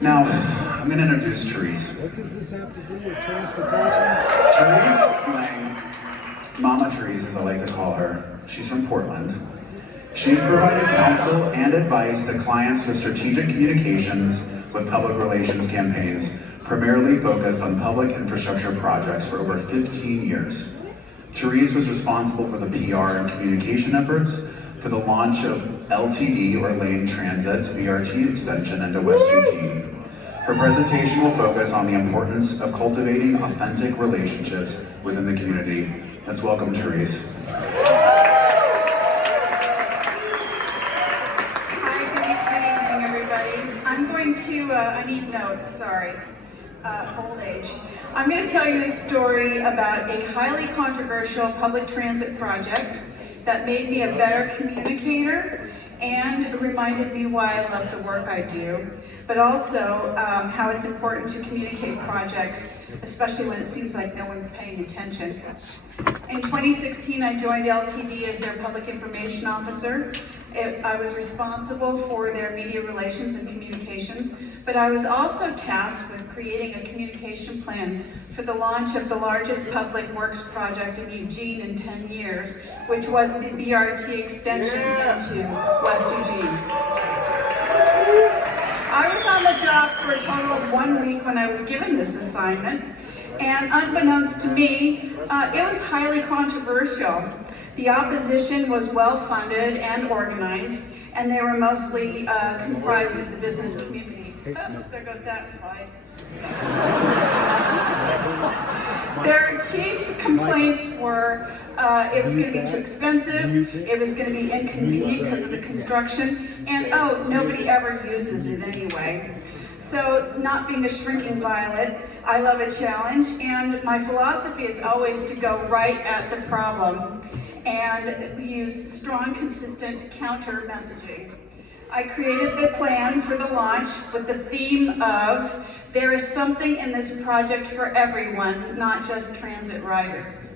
Now, I'm going to introduce Therese. What does this have to do with transportation? Therese Lang, Mama Therese as I like to call her, she's from Portland. She's provided counsel and advice to clients with strategic communications with public relations campaigns, primarily focused on public infrastructure projects for over 15 years. Therese was responsible for the PR and communication efforts for the launch of LTD, or Lane Transit's BRT extension into West Eugene. Her presentation will focus on the importance of cultivating authentic relationships within the community. Let's welcome Therese. Hi, good evening, everybody. I'm going to, I need notes, sorry, old age. I'm going to tell you a story about a highly controversial public transit project that made me a better communicator and reminded me why I love the work I do, but also how it's important to communicate projects, especially when it seems like no one's paying attention. In 2016, I joined LTD as their public information officer. I was responsible for their media relations and communications, but I was also tasked with creating a communication plan for the launch of the largest public works project in Eugene in 10 years, which was the BRT extension into West Eugene. I was on the job for a total of 1 week when I was given this assignment, and unbeknownst to me, it was highly controversial. The opposition was well-funded and organized, and they were mostly comprised of the business community. Oops, there goes that slide. Their chief complaints were it was going to be too expensive, it was going to be inconvenient because of the construction, and oh, nobody ever uses it anyway. So, not being a shrinking violet, I love a challenge, and my philosophy is always to go right at the problem and use strong, consistent counter messaging. I created the plan for the launch with the theme of, there is something in this project for everyone, not just transit riders.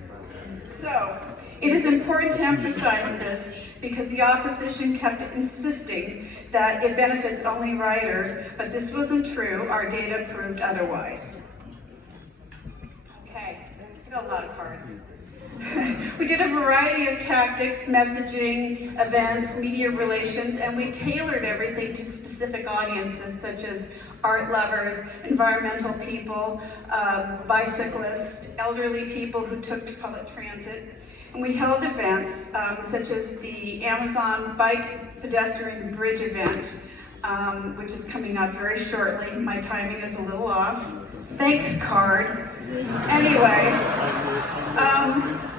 So, it is important to emphasize this because the opposition kept insisting that it benefits only riders, but this wasn't true. Our data proved otherwise. Okay, we got a lot of cards. We did a variety of tactics, messaging, events, media relations, and we tailored everything to specific audiences such as art lovers, environmental people, bicyclists, elderly people who took public transit. And we held events such as the Amazon Bike Pedestrian Bridge event, which is coming up very shortly. My timing is a little off. Thanks, card. Anyway,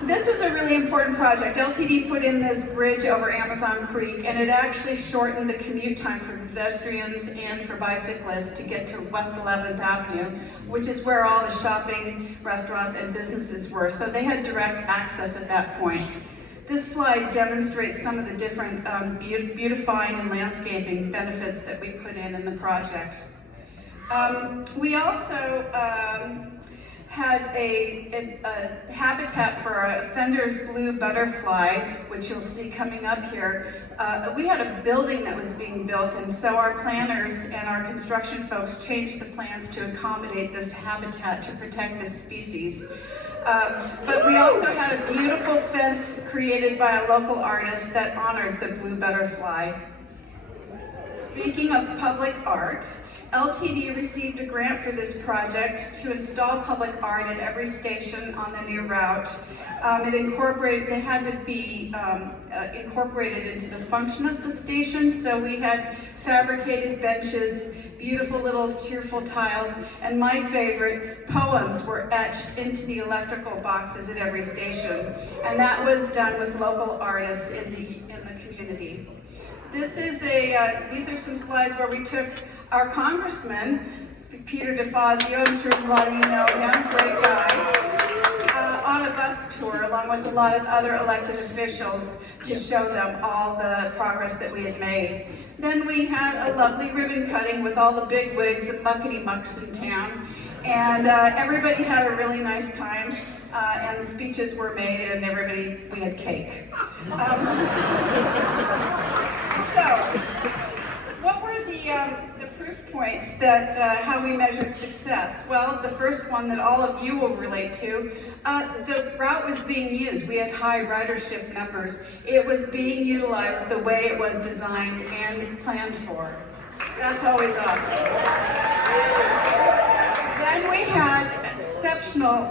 this was a really important project. LTD put in this bridge over Amazon Creek, and it actually shortened the commute time for pedestrians and for bicyclists to get to West 11th Avenue, which is where all the shopping, restaurants, and businesses were. So they had direct access at that point. This slide demonstrates some of the different beautifying and landscaping benefits that we put in the project. We also had a habitat for a Fender's blue butterfly, which you'll see coming up here. We had a building that was being built, and so our planners and our construction folks changed the plans to accommodate this habitat to protect this species. But we also had a beautiful fence created by a local artist that honored the blue butterfly. Speaking of public art, LTD received a grant for this project to install public art at every station on the new route. They had to be incorporated into the function of the station, so we had fabricated benches, beautiful little cheerful tiles, and my favorite, poems were etched into the electrical boxes at every station. And that was done with local artists in the community. These are some slides where we took our congressman, Peter DeFazio, I'm sure a lot of you know him, great guy, on a bus tour along with a lot of other elected officials to show them all the progress that we had made. Then we had a lovely ribbon cutting with all the big wigs and muckety mucks in town, and everybody had a really nice time. And speeches were made, and we had cake. So, what were the proof proof points that how we measured success. Well, the first one that all of you will relate to, the route was being used. We had high ridership numbers. It was being utilized the way it was designed and planned for. That's always awesome. Then we had exceptional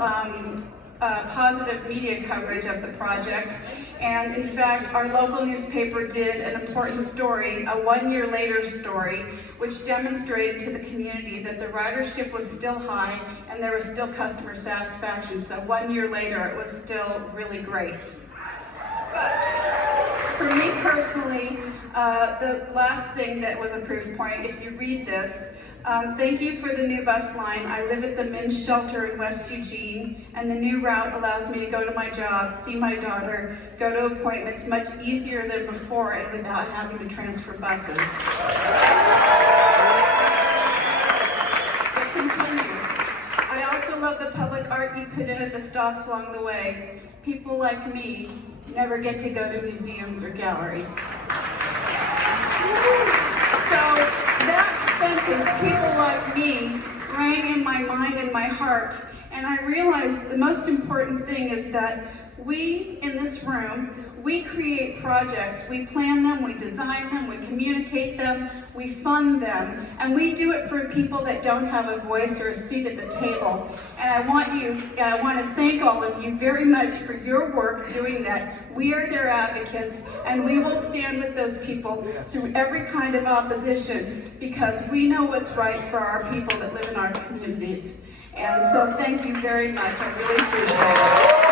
positive media coverage of the project, and in fact our local newspaper did an important story, a 1 year later story, which demonstrated to the community that the ridership was still high and there was still customer satisfaction. So 1 year later it was still really great. But for me personally, the last thing that was a proof point, if you read this, thank you for the new bus line. I live at the Men's Shelter in West Eugene, and the new route allows me to go to my job, see my daughter, go to appointments much easier than before and without having to transfer buses. It continues. I also love the public art you put in at the stops along the way. People like me never get to go to museums or galleries. So that sentence, people like me, rang in my mind and my heart, and I realized the most important thing is that we in this room, we create projects, we plan them, we design them, we communicate them, we fund them, and we do it for people that don't have a voice or a seat at the table. And I want to thank all of you very much for your work doing that. We are their advocates, and we will stand with those people through every kind of opposition because we know what's right for our people that live in our communities. And so thank you very much. I really appreciate it.